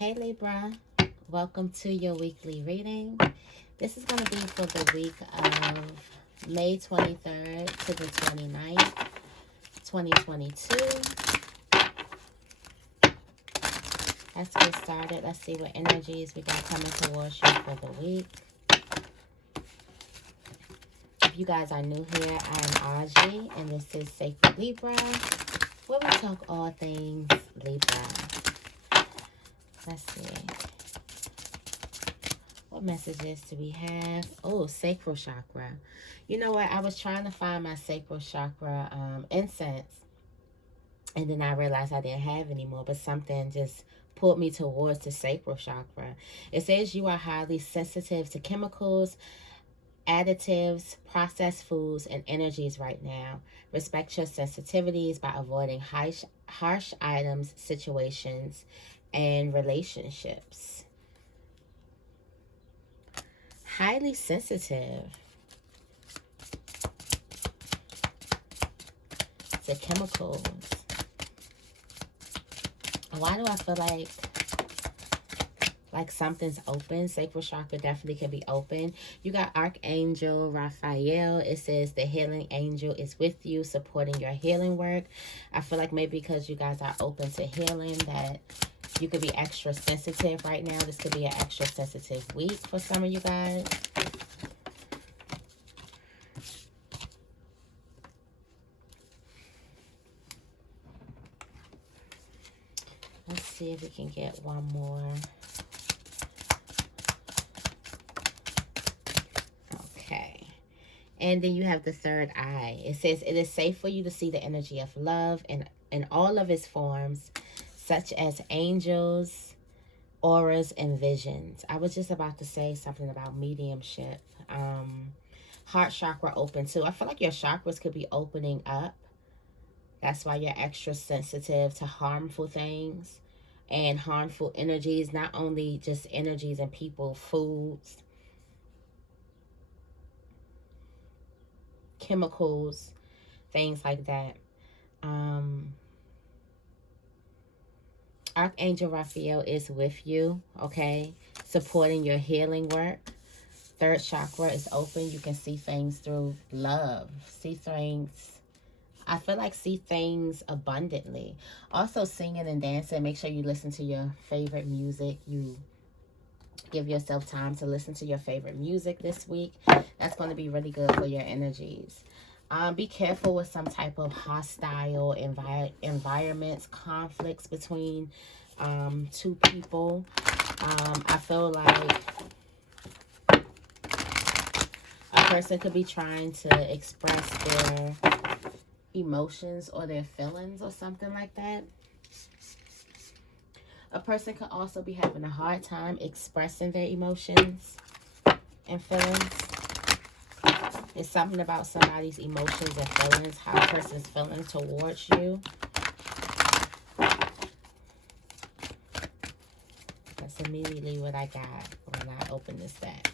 Hey Libra, welcome to your weekly reading. This is going to be for the week of May 23rd to the 29th, 2022. Let's get started. Let's see what energies we got coming towards you for the week. If you guys are new here, I am Auji, and this is Sacred Libra, where we talk all things Libra. Let's see. What messages do we have? Oh, sacral chakra. You know what? I was trying to find my sacral chakra incense, and then I realized I didn't have any more, but something just pulled me towards the sacral chakra. It says you are highly sensitive to chemicals, additives, processed foods, and energies right now. Respect your sensitivities by avoiding harsh items, situations, and relationships. Highly sensitive to chemicals. Why do I feel like something's open? Sacral chakra definitely can be open. You got Archangel Raphael. It says the healing angel is with you, supporting your healing work. I feel like maybe because you guys are open to healing, that you could be extra sensitive right now. This could be an extra sensitive week for some of you guys. Let's see if we can get one more. Okay. And then you have the third eye. It says it is safe for you to see the energy of love in all of its forms, such as angels, auras, and visions. I was just about to say something about mediumship. Heart chakra open too. I feel like your chakras could be opening up. That's why you're extra sensitive to harmful things and harmful energies, not only just energies and people, foods, chemicals, things like that. Archangel Raphael is with you, okay, supporting your healing work. Third chakra is open. You can see things through love. See things. I feel like see things abundantly. Also singing and dancing. Make sure you listen to your favorite music. You give yourself time to listen to your favorite music this week. That's going to be really good for your energies. Be careful with some type of hostile environments, conflicts between two people. I feel like a person could be trying to express their emotions or their feelings or something like that. A person could also be having a hard time expressing their emotions and feelings. It's something about somebody's emotions and feelings, how a person's feeling towards you. That's immediately what I got when I opened this deck.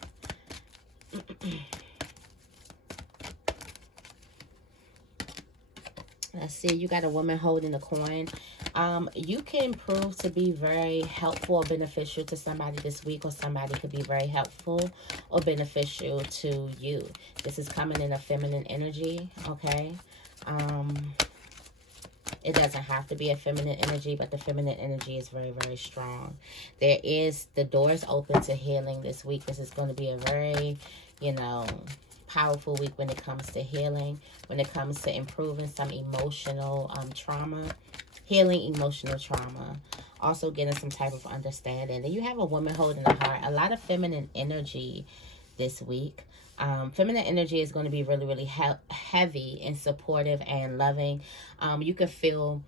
Let's see, you got a woman holding a coin. You can prove to be very helpful or beneficial to somebody this week, or somebody could be very helpful or beneficial to you. This is coming in a feminine energy, okay? It doesn't have to be a feminine energy, but the feminine energy is very, very strong. The doors open to healing this week. This is going to be a very, powerful week when it comes to healing, when it comes to improving some emotional trauma, healing emotional trauma, also getting some type of understanding. And you have a woman holding a heart, a lot of feminine energy this week. Feminine energy is going to be really, really heavy and supportive and loving. You could feel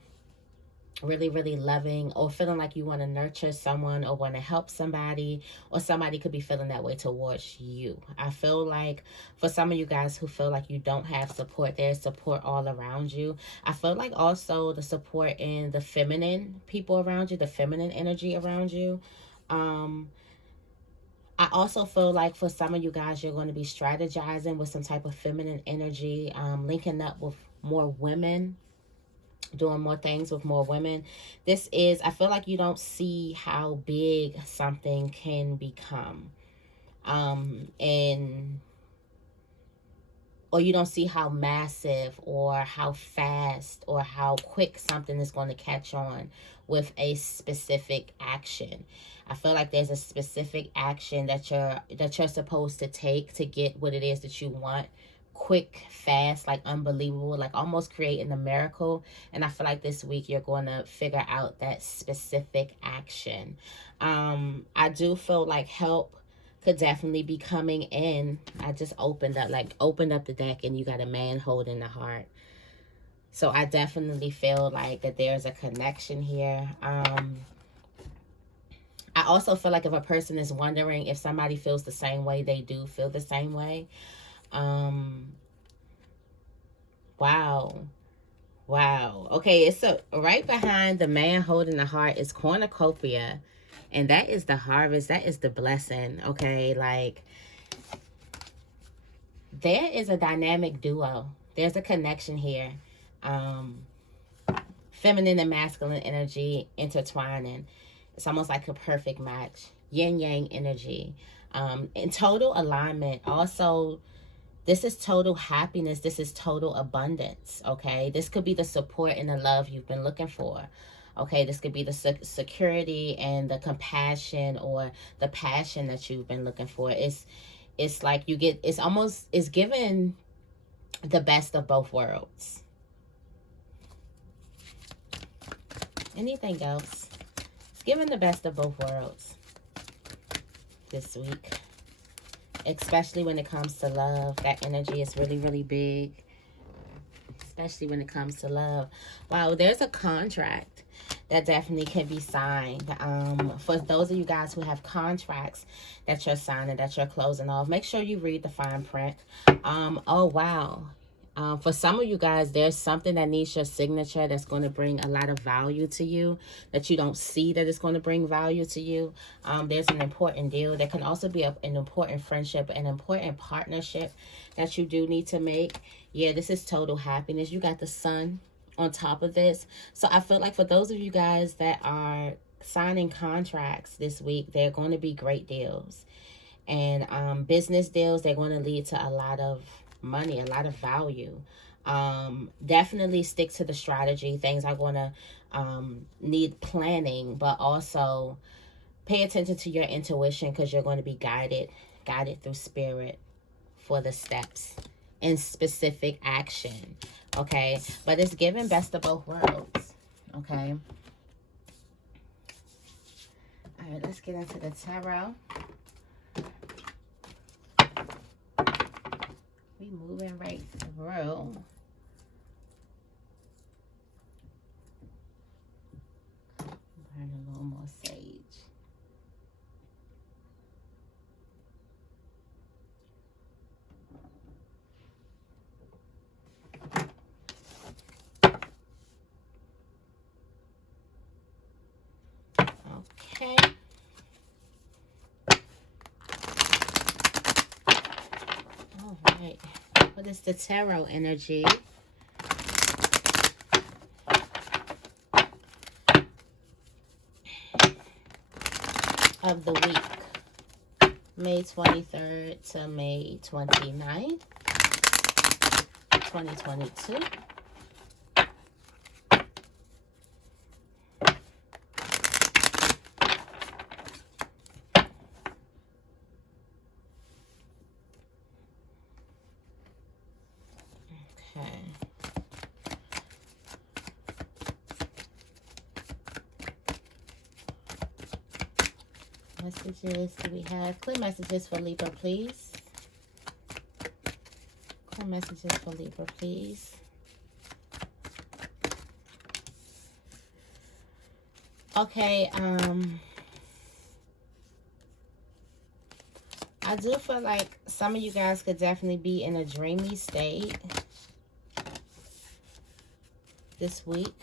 really, really loving, or feeling like you want to nurture someone or want to help somebody, or somebody could be feeling that way towards you. I feel like for some of you guys who feel like you don't have support, there's support all around you. I feel like also the support in the feminine people around you, the feminine energy around you. I also feel like for some of you guys, you're going to be strategizing with some type of feminine energy, linking up with more women doing more things with more women. This is, I feel like you don't see how big something can become. And or you don't see how massive or how fast or how quick something is going to catch on with a specific action. I feel like there's a specific action that you're supposed to take to get what it is that you want, quick, fast, like unbelievable, like almost creating a miracle. And I feel like this week you're going to figure out that specific action. I do feel like help could definitely be coming in. I just opened up the deck, and you got a man holding the heart. So I definitely feel like that there's a connection here. I also feel like if a person is wondering if somebody feels the same way, they do feel the same way. Wow. Okay, so right behind the man holding the heart is cornucopia. And that is the harvest. That is the blessing. Okay, like there is a dynamic duo. There's a connection here. Feminine and masculine energy intertwining. It's almost like a perfect match. Yin yang energy. In total alignment. Also, this is total happiness. This is total abundance. Okay, this could be the support and the love you've been looking for. Okay, this could be the security and the compassion or the passion that you've been looking for. It's like you get, it's given the best of both worlds. Anything else? It's given the best of both worlds this week. Especially when it comes to love. That energy is really, really big. Especially when it comes to love. Wow, there's a contract that definitely can be signed. For those of you guys who have contracts that you're signing, that you're closing off, make sure you read the fine print. Oh, wow. For some of you guys, there's something that needs your signature that's going to bring a lot of value to you, that you don't see that it's going to bring value to you. There's an important deal. There can also be an important friendship, an important partnership that you do need to make. Yeah, this is total happiness. You got the sun on top of this. So I feel like for those of you guys that are signing contracts this week, they're going to be great deals. And business deals, they're going to lead to a lot of money, a lot of value. Definitely stick to the strategy. Things are going to need planning, but also pay attention to your intuition, because you're going to be guided through spirit for the steps in specific action. Okay, but it's given best of both worlds. Okay, all right, let's get into the tarot. We moving right through. Burn a little more sage. Okay. All right. What is the tarot energy of the week? May 23rd to May 29th, 2022. Okay. Messages do we have? Clear messages for Libra, please. Clear messages for Libra, please. Okay, I do feel like some of you guys could definitely be in a dreamy state this week.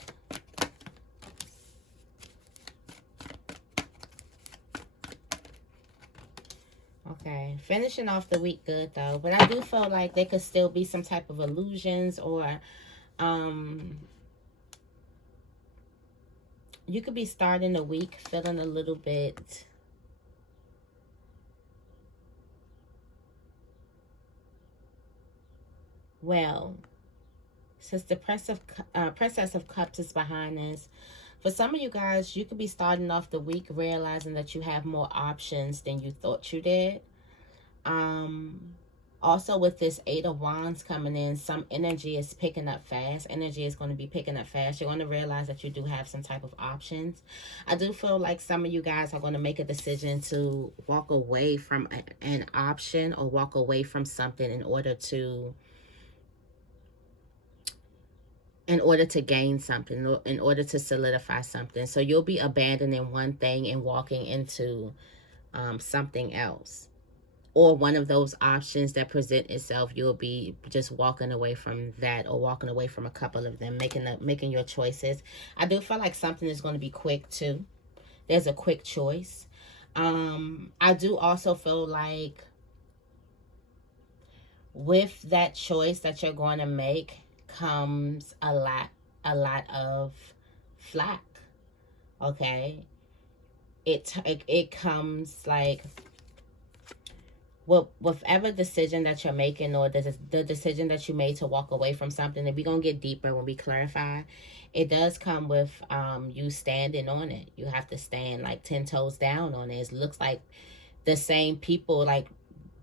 Okay, finishing off the week good though, but I do feel like there could still be some type of illusions or you could be starting the week feeling a little bit, well, since the Princess of Cups is behind this, for some of you guys, you could be starting off the week realizing that you have more options than you thought you did. Also, with this Eight of Wands coming in, some energy is picking up fast. Energy is going to be picking up fast. You're going to realize that you do have some type of options. I do feel like some of you guys are going to make a decision to walk away from an option or walk away from something in order to gain something, in order to solidify something. So you'll be abandoning one thing and walking into something else, or one of those options that present itself. You'll be just walking away from that, or walking away from a couple of them, making your choices. I do feel like something is going to be quick too. There's a quick choice. I do also feel like with that choice that you're going to make comes a lot of flack. Okay, it comes like, whatever decision that you're making, or the decision that you made to walk away from something, and we're gonna get deeper when we clarify, it does come with you standing on it. You have to stand like 10 toes down on it. It looks like the same people, like,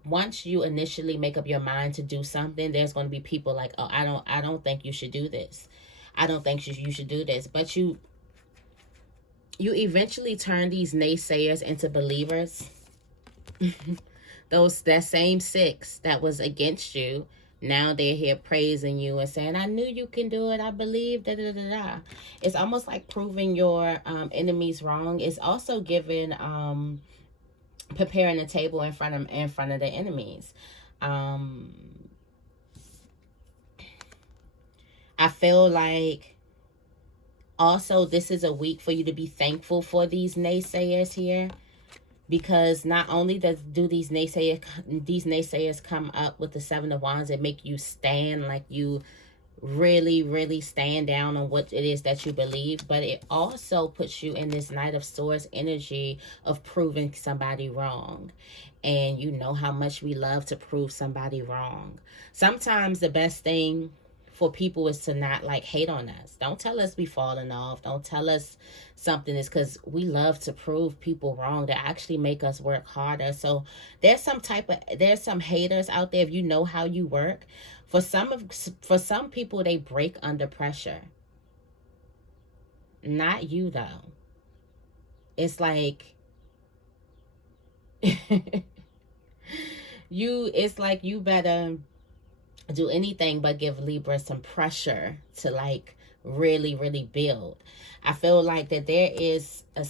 once you initially make up your mind to do something, there's going to be people like, oh, I don't think you should do this. I don't think you should do this. But you eventually turn these naysayers into believers. That same six that was against you, now they're here praising you and saying, I knew you can do it. I believe, da da da da. It's almost like proving your enemies wrong. It's also giving preparing a table in front of the enemies. I feel like also this is a week for you to be thankful for these naysayers here, because not only do these naysayers come up with the Seven of Wands and make you stand, like you really stand down on what it is that you believe, but it also puts you in this Knight of Swords energy of proving somebody wrong. And you know how much we love to prove somebody wrong. Sometimes the best thing for people is to not like hate on us. Don't tell us we falling off. Don't tell us something is, because we love to prove people wrong, that actually make us work harder. So there's some haters out there. If you know how you work, for some people, they break under pressure. Not you though. It's like you better do anything but give Libra some pressure to like really build. I feel like that there is a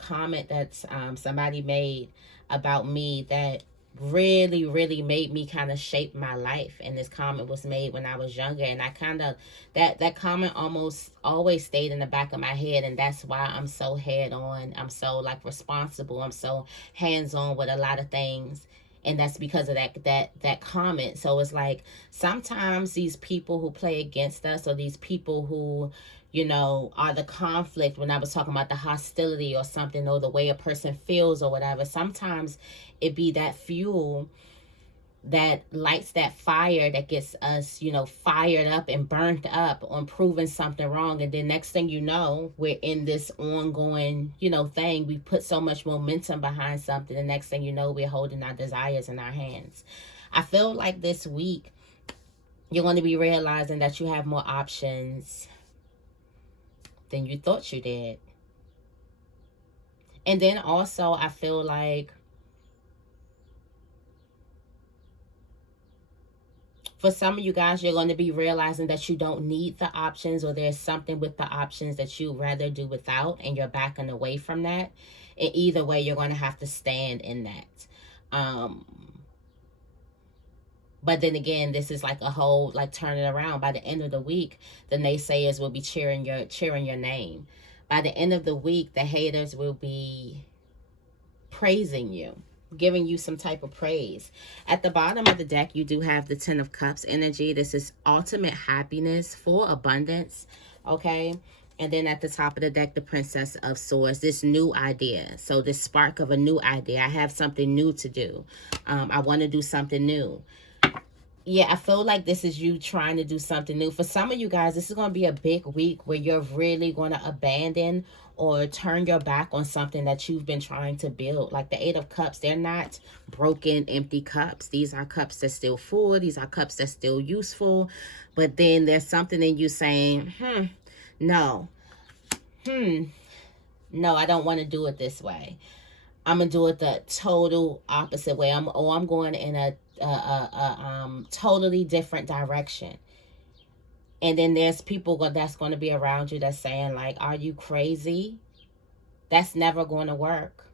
comment that somebody made about me that really made me kind of shape my life. And this comment was made when I was younger, and I kind of, that comment almost always stayed in the back of my head. And that's why I'm so head on, I'm so like responsible, I'm so hands on with a lot of things. And that's because of that comment. So it's like, sometimes these people who play against us, or these people who, you know, are the conflict, when I was talking about the hostility or something, or the way a person feels or whatever, sometimes it be that fuel that lights that fire that gets us, you know, fired up and burnt up on proving something wrong. And then next thing you know, we're in this ongoing, you know, thing. We put so much momentum behind something. The next thing you know, we're holding our desires in our hands. I feel like this week, you're going to be realizing that you have more options than you thought you did. And then also, I feel like for some of you guys, you're going to be realizing that you don't need the options, or there's something with the options that you'd rather do without, and you're backing away from that. And either way, you're going to have to stand in that. But then again, this is like a whole, like, turning around. By the end of the week, the naysayers will be cheering your name. By the end of the week, the haters will be praising you, giving you some type of praise. At the bottom of the deck, you do have the Ten of Cups energy. This is ultimate happiness, for abundance, okay? And then at the top of the deck, the Princess of Swords, this new idea. So this spark of a new idea. I have something new to do. I want to do something new. Yeah, I feel like this is you trying to do something new. For some of you guys, this is going to be a big week where you're really going to abandon or turn your back on something that you've been trying to build. Like the Eight of Cups, they're not broken, empty cups. These are cups that's still full. These are cups that's still useful. But then there's something in you saying, no, no, I don't want to do it this way. I'm gonna do it the total opposite way. I'm going in a totally different direction. And then there's people that's going to be around you that's saying like, are you crazy? That's never going to work.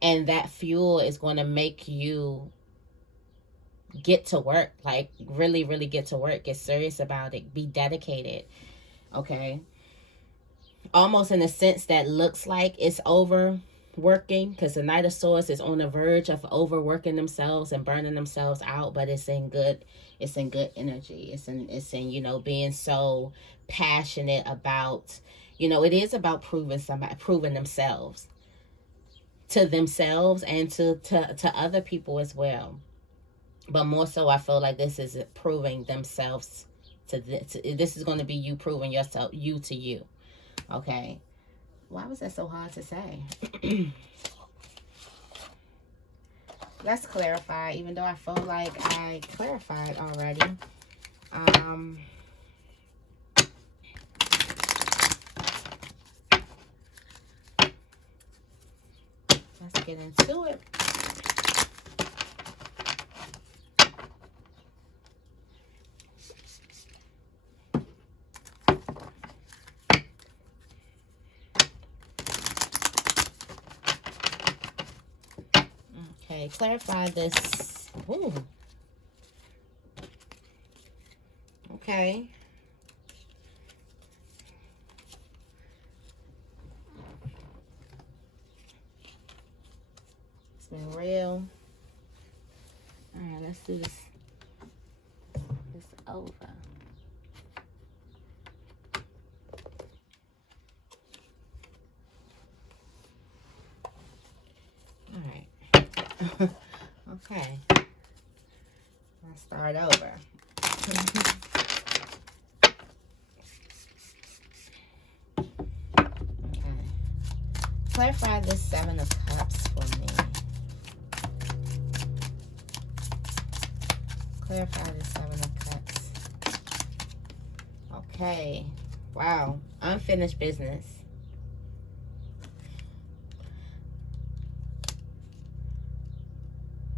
And that fuel is going to make you get to work, like really, really get to work, get serious about it, be dedicated. Okay. Almost in a sense that looks like it's overworking, because the Knight of Swords is on the verge of overworking themselves and burning themselves out, but it's in good energy. It's in you know, being so passionate about, you know, it is about proving themselves to themselves and to other people as well. But more so, I feel like this is proving themselves this is going to be you proving yourself, you to you. Okay. Why was that so hard to say? Let's clarify, even though I feel like I clarified already. Let's get into it. Okay, clarify this. Ooh. Okay. It's been real. Alright, let's do this. It's over. Alright. Okay. Let's start over. Okay. Clarify this Seven of Cups for me. Clarify this Seven of Cups. Okay. Wow. Unfinished business.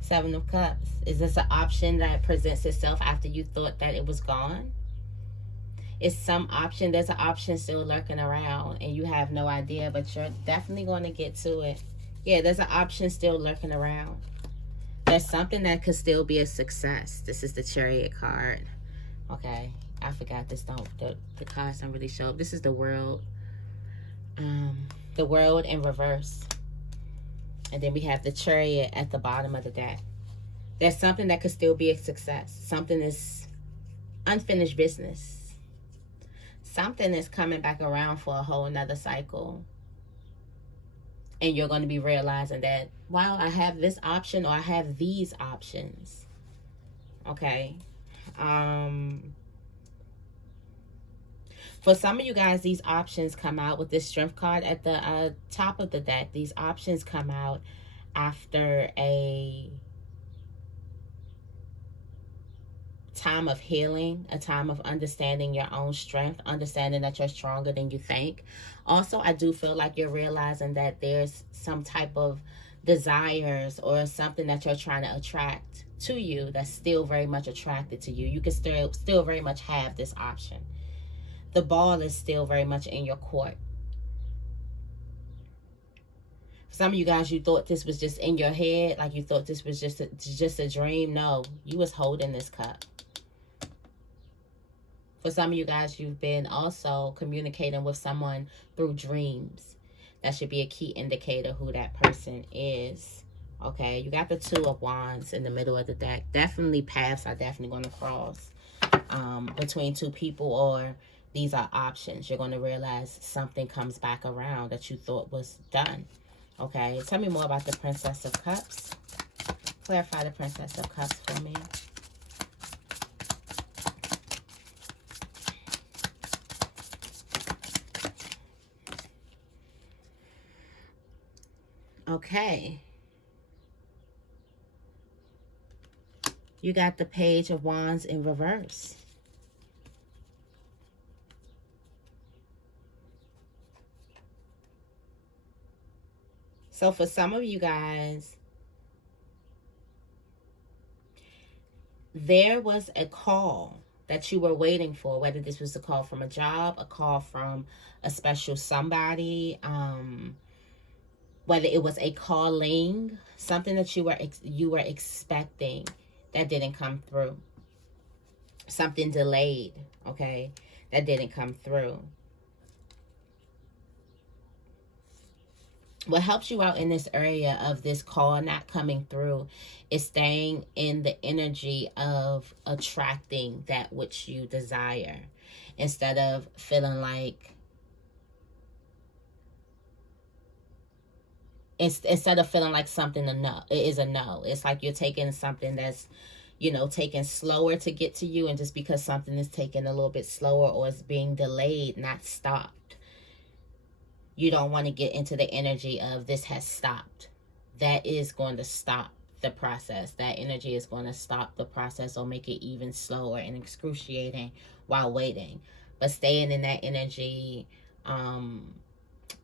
Seven of Cups. Is this an option that presents itself after you thought that it was gone? It's some option. There's an option still lurking around and you have no idea, but you're definitely going to get to it. Yeah, there's an option still lurking around. There's something that could still be a success. This is the Chariot card. Okay. I forgot this. The cards don't really show up. This is the World. The World in reverse. And then we have the Chariot at the bottom of the deck. There's something that could still be a success. Something is unfinished business. Something is coming back around for a whole nother cycle. And you're going to be realizing that, wow, I have this option or I have these options. Okay. For some of you guys, these options come out with this Strength card at the top of the deck. These options come out after a time of healing, a time of understanding your own strength, understanding that you're stronger than you think. Also, I do feel like you're realizing that there's some type of desires or something that you're trying to attract to you that's still very much attracted to you. You can still very much have this option. The ball is still very much in your court. Some of you guys, you thought this was just in your head, like you thought this was just a dream. No, you was holding this cup. For some of you guys, you've been also communicating with someone through dreams. That should be a key indicator who that person is. Okay, you got the Two of Wands in the middle of the deck. Definitely paths are definitely going to cross between two people, or these are options. You're going to realize something comes back around that you thought was done. Okay, tell me more about the Princess of Cups. Clarify the Princess of Cups for me. Okay. You got the Page of Wands in reverse. So for some of you guys, there was a call that you were waiting for, whether this was a call from a job, a call from a special somebody, whether it was a calling, something that you were expecting that didn't come through, something delayed, okay, that didn't come through. What helps you out in this area of this call not coming through is staying in the energy of attracting that which you desire, instead of feeling like something is a no. It's like you're taking something that's, you know, taking slower to get to you, and just because something is taking a little bit slower or is being delayed, not stopped, you don't want to get into the energy of this has stopped. That is going to stop the process. That energy is going to stop the process or make it even slower and excruciating while waiting. But staying in that energy, in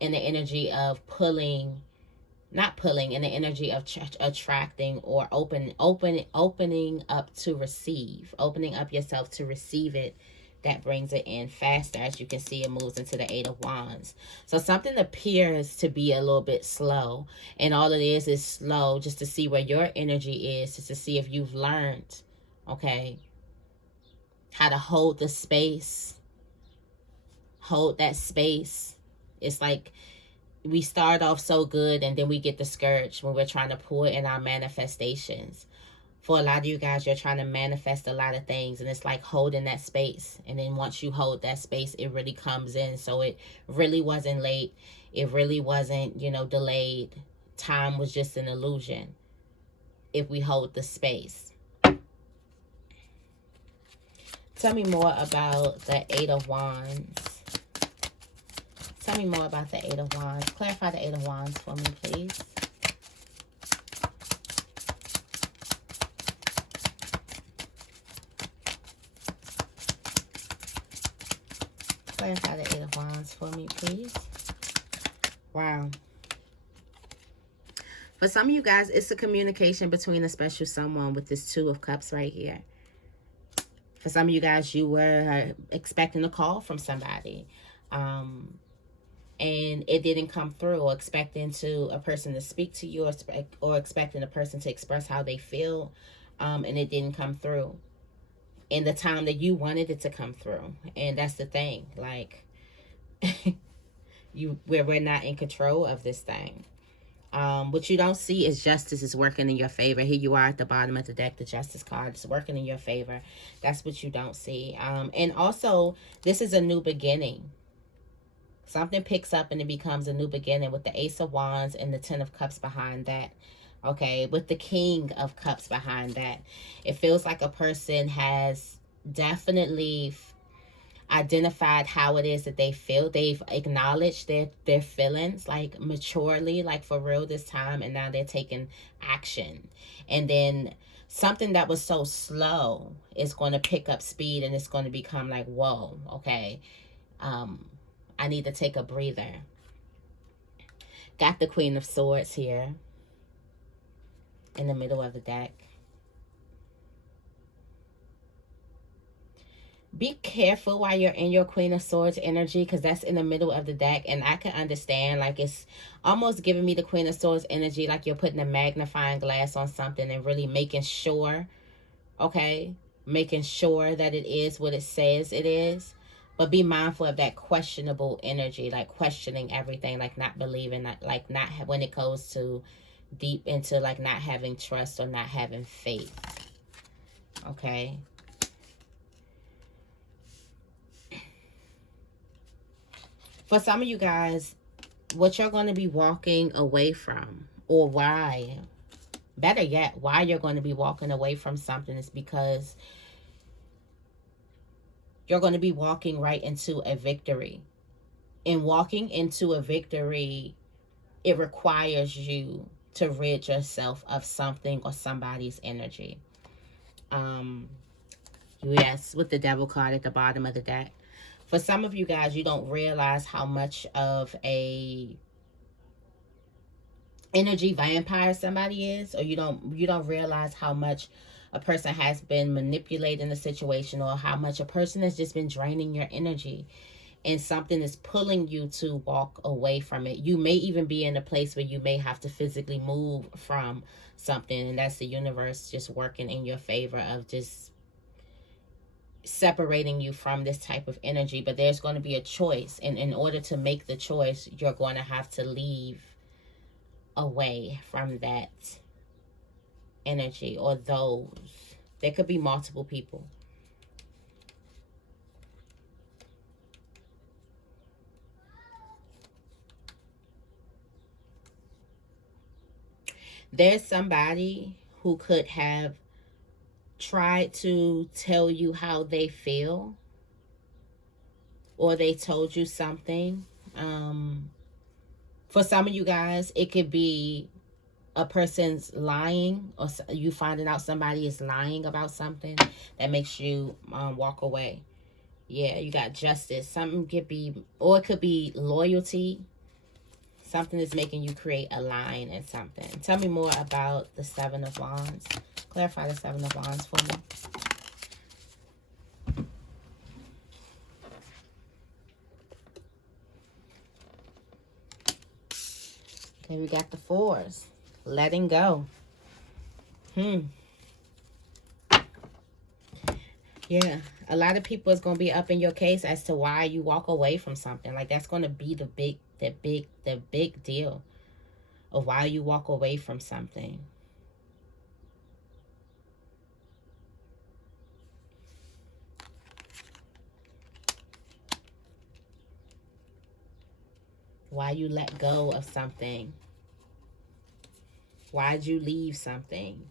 the energy of pulling, not pulling, in the energy of attracting, or opening up to receive, opening up yourself to receive it. That brings it in faster. As you can see, it moves into the Eight of Wands. So something appears to be a little bit slow, and all it is slow just to see where your energy is, just to see if you've learned, okay, how to hold the space, hold that space. It's like we start off so good and then we get discouraged when we're trying to pull in our manifestations. For a lot of you guys, you're trying to manifest a lot of things, and it's like holding that space. And then once you hold that space, it really comes in. So it really wasn't late. It really wasn't, you know, delayed. Time was just an illusion if we hold the space. Tell me more about the Eight of Wands. Tell me more about the Eight of Wands. Clarify the Eight of Wands for me, please. Clarify the Eight of Wands for me, please. Wow. For some of you guys, it's a communication between a special someone with this Two of Cups right here. For some of you guys, you were expecting a call from somebody. And it didn't come through, or expecting a person to speak to you, or expecting a person to express how they feel, and it didn't come through in the time that you wanted it to come through. And that's the thing, like, we're not in control of this thing. What you don't see is justice is working in your favor. Here you are at the bottom of the deck, the Justice card is working in your favor. That's what you don't see. And also, this is a new beginning. Something picks up and it becomes a new beginning, with the Ace of Wands and the Ten of Cups behind that. Okay, with the King of Cups behind that. It feels like a person has definitely identified how it is that they feel. They've acknowledged their feelings, like, maturely, like, for real this time, and now they're taking action. And then something that was so slow is going to pick up speed, and it's going to become like, whoa, okay, I need to take a breather. Got the Queen of Swords here in the middle of the deck. Be careful while you're in your Queen of Swords energy, because that's in the middle of the deck. And I can understand, like, it's almost giving me the Queen of Swords energy, like you're putting a magnifying glass on something and really making sure, okay, making sure that it is what it says it is. But be mindful of that questionable energy, like questioning everything, like not believing, like not when it goes to deep into like not having trust or not having faith. Okay. For some of you guys, what you're going to be walking away from, or why, better yet, why you're going to be walking away from something is because you're going to be walking right into a victory. And walking into a victory, it requires you to rid yourself of something or somebody's energy. Yes, with the devil card at the bottom of the deck. For some of you guys, you don't realize how much of a energy vampire somebody is, or you don't realize how much a person has been manipulating the situation, or how much a person has just been draining your energy, and something is pulling you to walk away from it. You may even be in a place where you may have to physically move from something, and that's the universe just working in your favor of just separating you from this type of energy. But there's going to be a choice, and in order to make the choice, you're going to have to leave away from that energy, or those. There could be multiple people. There's somebody who could have tried to tell you how they feel, or they told you something. For some of you guys, it could be a person's lying, or you finding out somebody is lying about something that makes you walk away. Yeah, you got justice. Something could be, or it could be loyalty. Something is making you create a line and something. Tell me more about the Seven of Wands. Clarify the Seven of Wands for me. Okay, we got the fours. Letting go. Yeah, a lot of people is going to be up in your case as to why you walk away from something. Like, that's going to be the big deal of why you walk away from something. Why you let go of something. Why'd you leave something?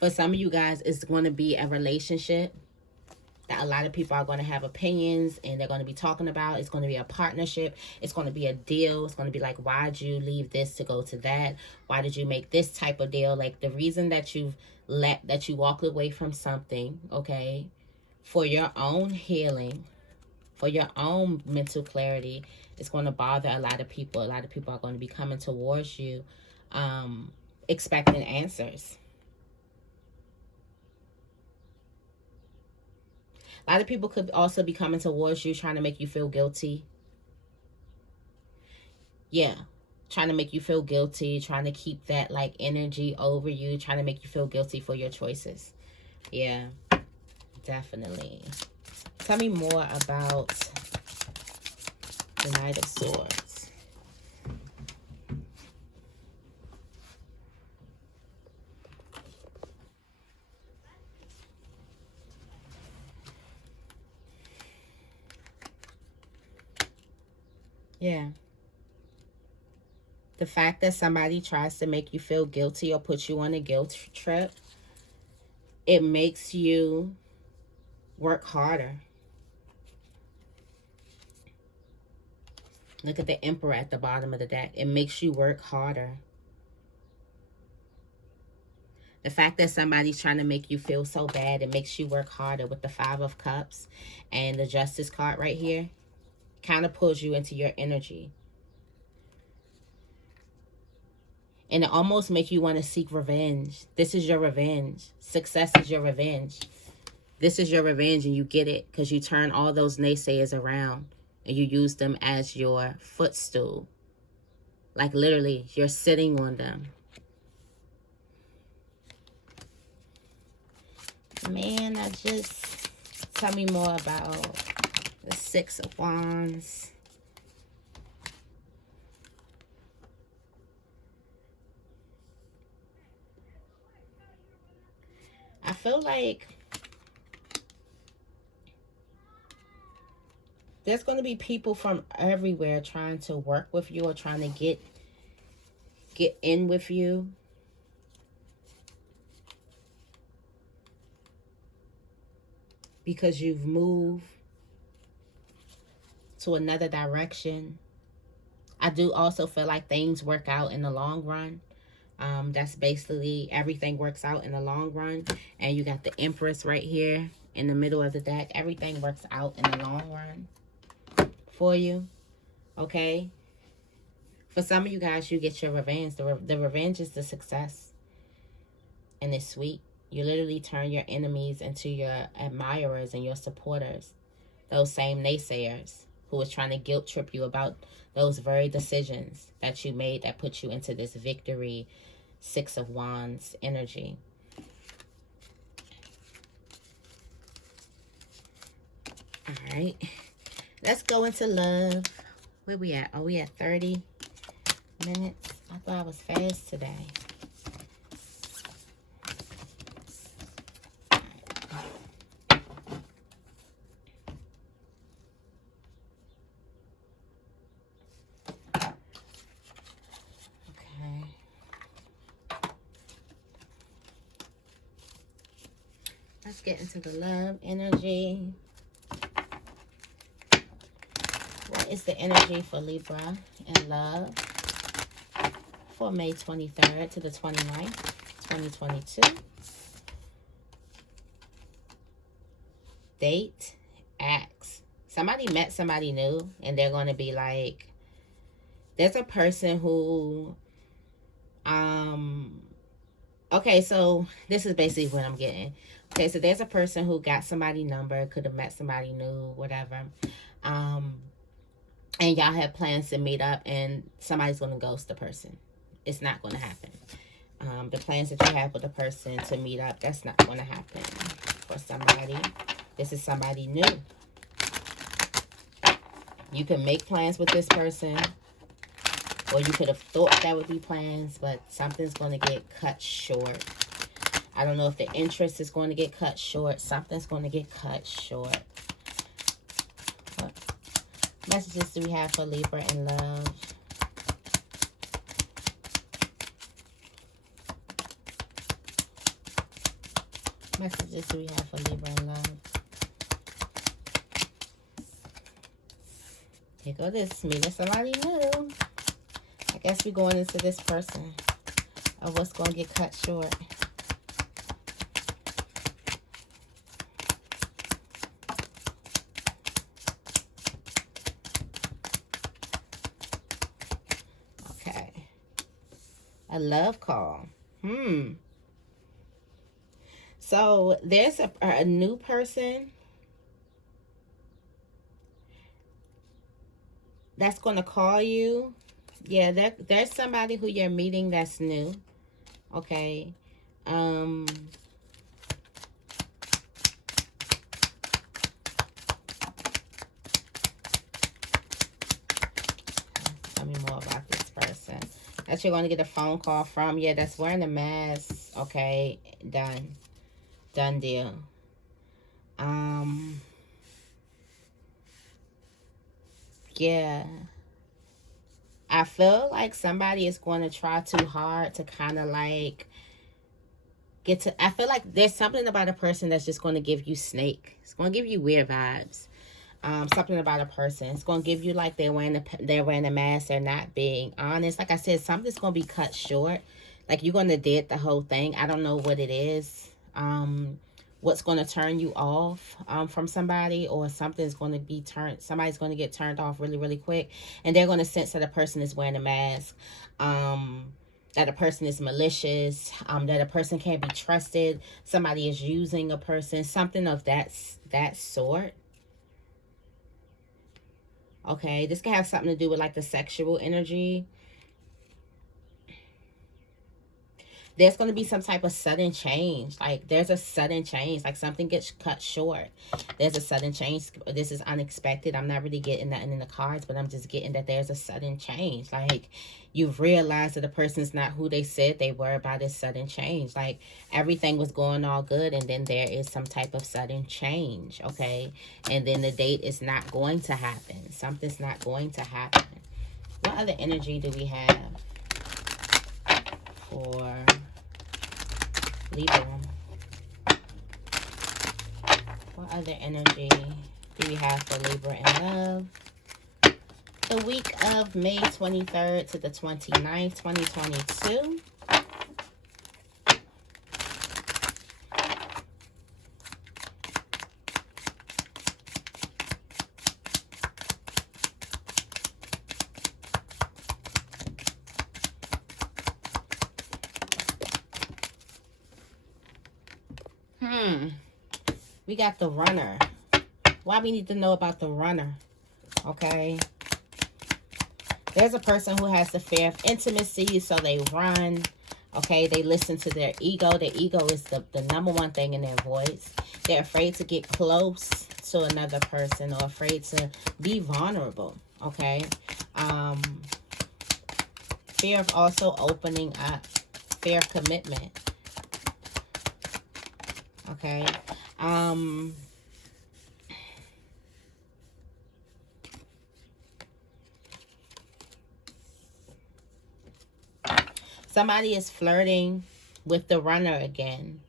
For some of you guys, it's going to be a relationship that a lot of people are going to have opinions and they're going to be talking about. It's going to be a partnership. It's going to be a deal. It's going to be like, why'd you leave this to go to that? Why did you make this type of deal? Like, the reason that you walked away from something, okay, for your own healing, for your own mental clarity, it's going to bother a lot of people. A lot of people are going to be coming towards you, expecting answers. A lot of people could also be coming towards you trying to make you feel guilty. Yeah, trying to make you feel guilty, trying to keep that like energy over you, trying to make you feel guilty for your choices. Yeah, definitely. Tell me more about the Knight of Swords. Yeah. The fact that somebody tries to make you feel guilty or put you on a guilt trip, it makes you work harder. Look at the Emperor at the bottom of the deck. It makes you work harder. The fact that somebody's trying to make you feel so bad, it makes you work harder. With the Five of Cups and the Justice card right here, kind of pulls you into your energy. And it almost makes you want to seek revenge. This is your revenge. Success is your revenge. This is your revenge, and you get it because you turn all those naysayers around and you use them as your footstool. Like, literally, you're sitting on them. Man, tell me more about the Six of Wands. I feel like There's going to be people from everywhere trying to work with you or trying to get in with you. Because you've moved to another direction. I do also feel like things work out in the long run. That's basically everything works out in the long run. And you got the Empress right here in the middle of the deck. Everything works out in the long run for you. Okay? For some of you guys, you get your revenge. The revenge is the success. And it's sweet. You literally turn your enemies into your admirers and your supporters. Those same naysayers who was trying to guilt trip you about those very decisions that you made that put you into this victory, Six of Wands energy. All right. Let's go into love. Where we at? Are we at 30 minutes? I thought I was fast today. Let's get into the love energy. What is the energy for Libra and love for May 23rd to the 29th, 2022? Date, acts. Somebody met somebody new and they're going to be like, there's a person who, okay, so this is basically what I'm getting. Okay, so there's a person who got somebody's number, could have met somebody new, whatever. And y'all have plans to meet up and somebody's going to ghost the person. It's not going to happen. The plans that you have with the person to meet up, that's not going to happen for somebody. This is somebody new. You can make plans with this person, or you could have thought that would be plans, but something's going to get cut short. I don't know if the interest is going to get cut short. Something's going to get cut short. What messages do we have for Libra in love? Messages do we have for Libra in love? Here go this. Meeting somebody new. I guess we're going into this person of what's going to get cut short. Okay. A love call. So there's a new person that's going to call you. Yeah, there's somebody who you're meeting that's new. Okay. Tell me more about this person that you're going to get a phone call from. Yeah, that's wearing a mask. Okay, done deal. Yeah, I feel like somebody is going to try too hard to kind of like get to, I feel like there's something about a person that's just going to give you snake. It's going to give you weird vibes. Something about a person. It's going to give you like they're wearing a mask. They're not being honest. Like I said, something's going to be cut short. Like you're going to dead the whole thing. I don't know what it is. What's going to turn you off from somebody, or something's going to be turned. Somebody's going to get turned off really, really quick. And they're going to sense that a person is wearing a mask. That a person is malicious. That a person can't be trusted. Somebody is using a person. Something of that sort. Okay, this can have something to do with like the sexual energy. there's going to be some type of sudden change. Like there's a sudden change, like something gets cut short. There's a sudden change. This is unexpected. I'm not really getting that in the cards, but I'm just getting that there's a sudden change. Like you've realized that the person's not who they said they were by this sudden change. Like everything was going all good, and then there is some type of sudden change, okay? And then the date is not going to happen. Something's not going to happen. What other energy do we have for Libra? What other energy do we have for Libra in love? The week of May 23rd to the 29th, 2022. We got the runner. Why we need to know about the runner? Okay. There's a person who has the fear of intimacy, so they run. Okay, they listen to their ego. Their ego is the number one thing in their voice. They're afraid to get close to another person or afraid to be vulnerable. Okay. Fear of also opening up. Fear of commitment. Okay. Somebody is flirting with the runner again.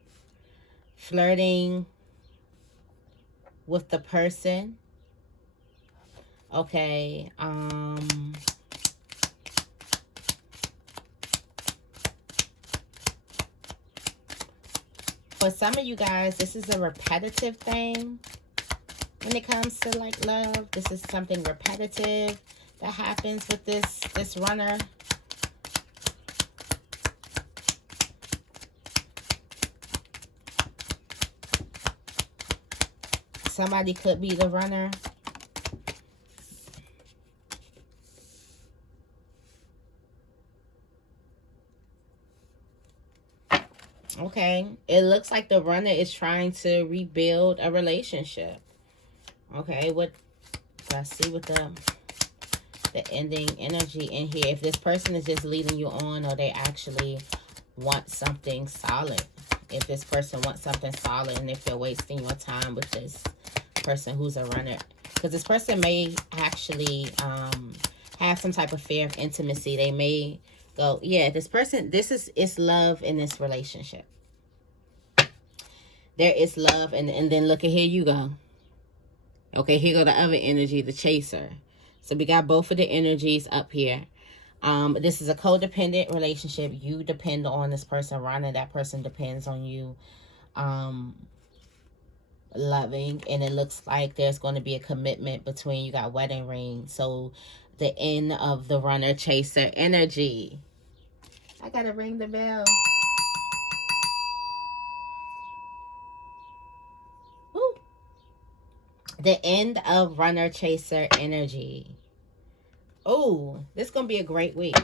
Flirting with the person. Okay. For some of you guys, this is a repetitive thing when it comes to like love. This is something repetitive that happens with this runner. Somebody could be the runner. Okay, it looks like the runner is trying to rebuild a relationship. Okay, let's see what the ending energy in here. If this person is just leading you on, or they actually want something solid. If this person wants something solid, and if they're wasting your time with this person who's a runner, because this person may actually have some type of fear of intimacy. They may go, yeah, this person, it's love in this relationship. There is love, and then look at, here you go. Okay, here go the other energy, the chaser. So we got both of the energies up here. This is a codependent relationship. You depend on this person running. That person depends on you loving. And it looks like there's going to be a commitment between, you got wedding ring. So the end of the runner chaser energy. I got to ring the bell. Woo. The end of runner chaser energy. Oh, this is going to be a great week.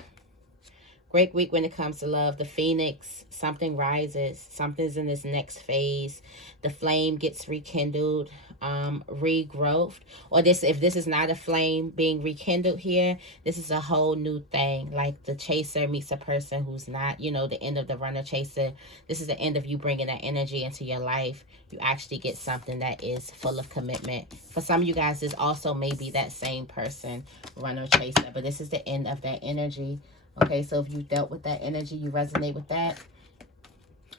Great week when it comes to love. The phoenix, something rises. Something's in this next phase. The flame gets rekindled, regrowth. Or if this is not a flame being rekindled here, this is a whole new thing. Like the chaser meets a person who's not, you know, the end of the runner chaser. This is the end of you bringing that energy into your life. You actually get something that is full of commitment. For some of you guys, this also may be that same person, runner chaser. But this is the end of that energy. Okay, so if you dealt with that energy, you resonate with that,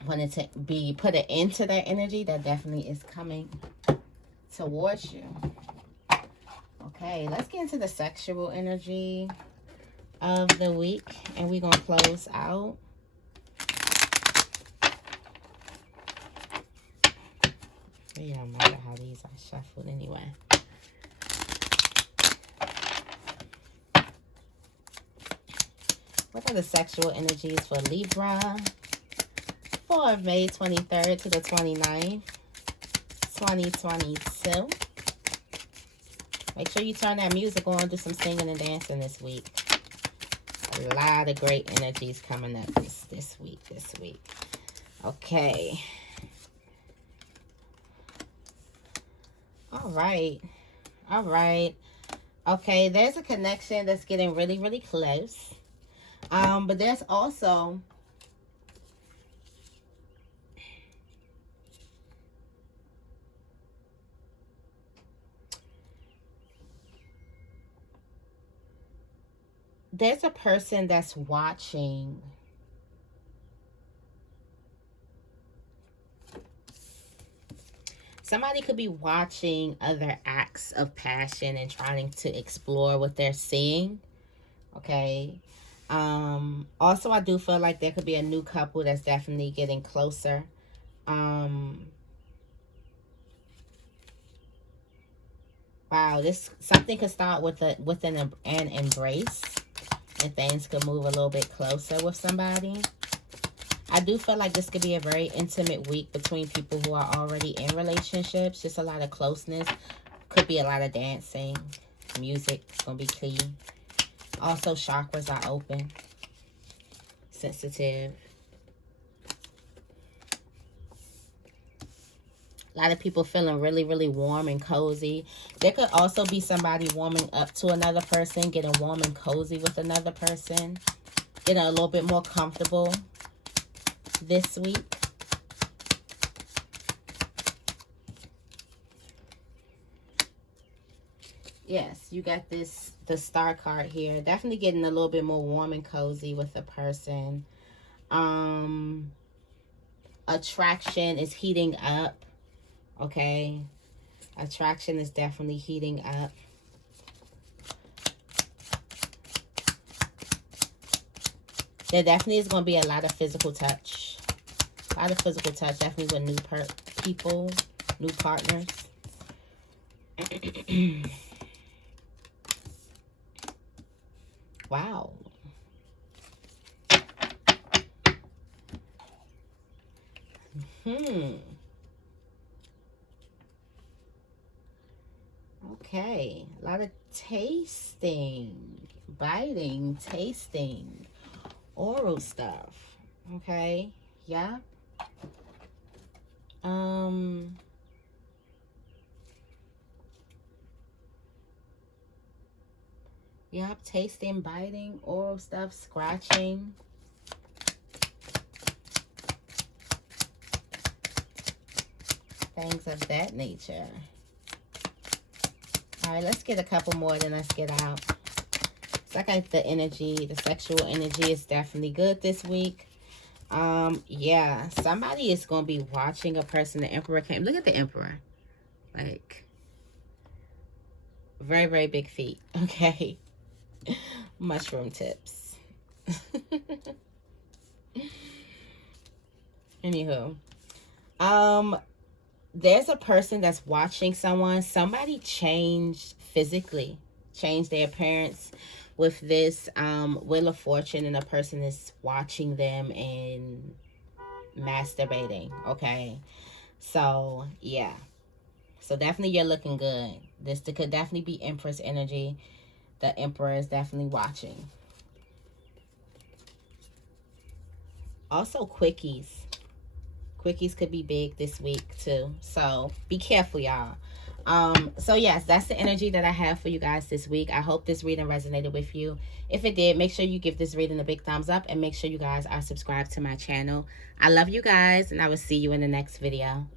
wanted to be put an end to that energy, that definitely is coming towards you. Okay, let's get into the sexual energy of the week, and we're going to close out. It don't matter how these are shuffled anyway. What are the sexual energies for Libra for May 23rd to the 29th, 2022? Make sure you turn that music on, do some singing and dancing this week. I A lot of great energies coming up this week. Okay. All right. Okay, there's a connection that's getting really, really close. But there's also a person that's watching. Somebody could be watching other acts of passion and trying to explore what they're seeing. Okay. Also, I do feel like there could be a new couple that's definitely getting closer. Wow, something could start with an embrace, and things could move a little bit closer with somebody. I do feel like this could be a very intimate week between people who are already in relationships. Just a lot of closeness. Could be a lot of dancing. Music is going to be clean. Also, chakras are open. Sensitive. A lot of people feeling really, really warm and cozy. There could also be somebody warming up to another person, getting warm and cozy with another person, getting a little bit more comfortable this week. Yes, you got the Star card here. Definitely getting a little bit more warm and cozy with a person. Attraction is heating up. Okay, attraction is definitely heating up. There definitely is going to be a lot of physical touch. A lot of physical touch, definitely with new people, new partners. Wow. Okay, a lot of tasting, biting, tasting, oral stuff. Okay, yeah. Yep, tasting, biting, oral stuff, scratching. Things of that nature. All right, let's get a couple more, then let's get out. It's like the energy, the sexual energy is definitely good this week. Yeah, somebody is going to be watching a person. The Emperor came. Look at the Emperor. Like, very, very big feet. Okay. Mushroom tips. Anywho. There's a person that's watching someone. Somebody changed physically. Changed their appearance with this Wheel of Fortune, and a person is watching them and masturbating. Okay. So, yeah. So, definitely you're looking good. This could definitely be Empress energy. The Emperor is definitely watching. Also, quickies. Quickies could be big this week too. So, be careful, y'all. So yes, that's the energy that I have for you guys this week. I hope this reading resonated with you. If it did, make sure you give this reading a big thumbs up, and make sure you guys are subscribed to my channel. I love you guys, and I will see you in the next video.